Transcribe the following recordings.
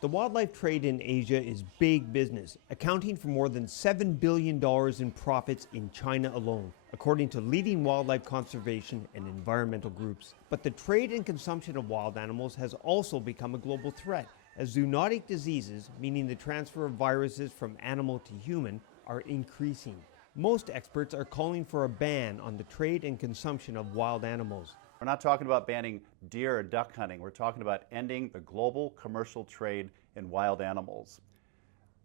The wildlife trade in Asia is big business, accounting for more than $7 billion in profits in China alone, according to leading wildlife conservation and environmental groups. But the trade and consumption of wild animals has also become a global threat, as zoonotic diseases, meaning the transfer of viruses from animal to human, are increasing. Most experts are calling for a ban on the trade and consumption of wild animals. We're not talking about banning deer or duck hunting. We're talking about ending the global commercial trade in wild animals.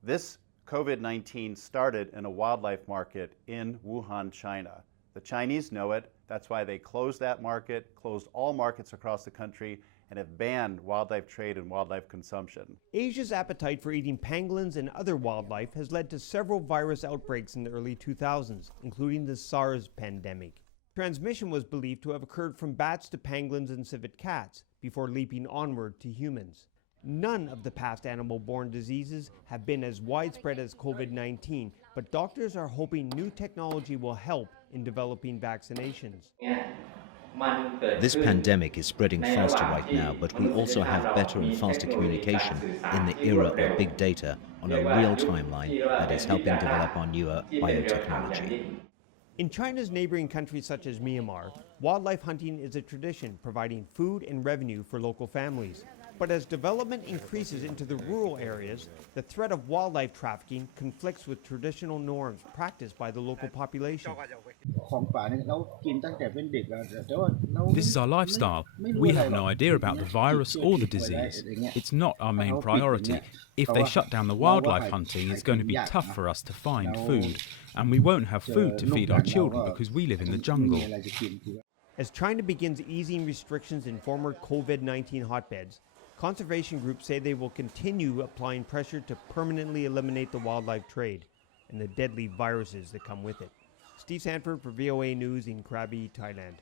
This COVID-19 started in a wildlife market in Wuhan, China. The Chinese know it. That's why they closed that market, closed all markets across the country, and have banned wildlife trade and wildlife consumption. Asia's appetite for eating pangolins and other wildlife has led to several virus outbreaks in the early 2000s, including the SARS pandemic. Transmission was believed to have occurred from bats to pangolins and civet cats, before leaping onward to humans. None of the past animal-borne diseases have been as widespread as COVID-19, but doctors are hoping new technology will help in developing vaccinations. This pandemic is spreading faster right now, but we also have better and faster communication in the era of big data on a real timeline that is helping develop our newer biotechnology. In China's neighboring countries such as Myanmar, wildlife hunting is a tradition, providing food and revenue for local families. But as development increases into the rural areas, the threat of wildlife trafficking conflicts with traditional norms practiced by the local population. This is our lifestyle. We have no idea about the virus or the disease. It's not our main priority. If they shut down the wildlife hunting, it's going to be tough for us to find food. And we won't have food to feed our children because we live in the jungle. As China begins easing restrictions in former COVID-19 hotbeds, conservation groups say they will continue applying pressure to permanently eliminate the wildlife trade and the deadly viruses that come with it. Steve Sandford for VOA News in Krabi, Thailand.